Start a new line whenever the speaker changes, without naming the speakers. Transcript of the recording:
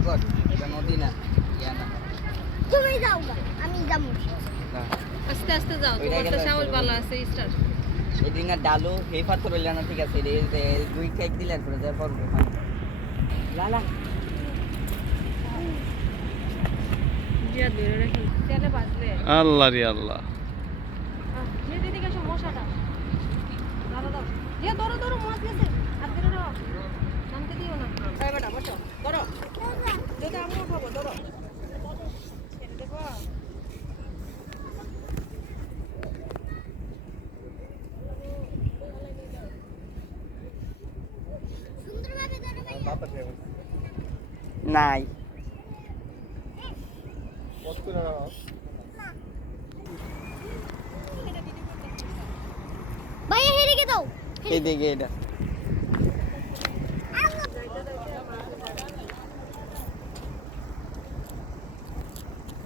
সাগর এটা নদী না ইয়া না।
তুমি যাও আমি যাব।
আস্তে আস্তে যাও তোমার তো সাহস ভালো আছে স্টার
এই দিন ডালু এই পাথর হইলে না ঠিক আছে দুই কেক দিলে আর যা পড়বে লালা
জিয়া ধরে রাখি। তেলে বাজলে
আল্লাহ রে আল্লাহ।
মেয়ে দিদিকে এসো মশাটা। দাদা দাও জিয়া ধরো ধরো মাছ গেছে হাত ধরে রাখো নামতে দিও না এই বেটা বসো ধরো যদি আমি উঠাবো ধরো ছেড়ে দেবো
সুন্দরভাবে ধরো ভাইয়া
নাই।
ভাইয়া হেরে গে দাও
এই এটা।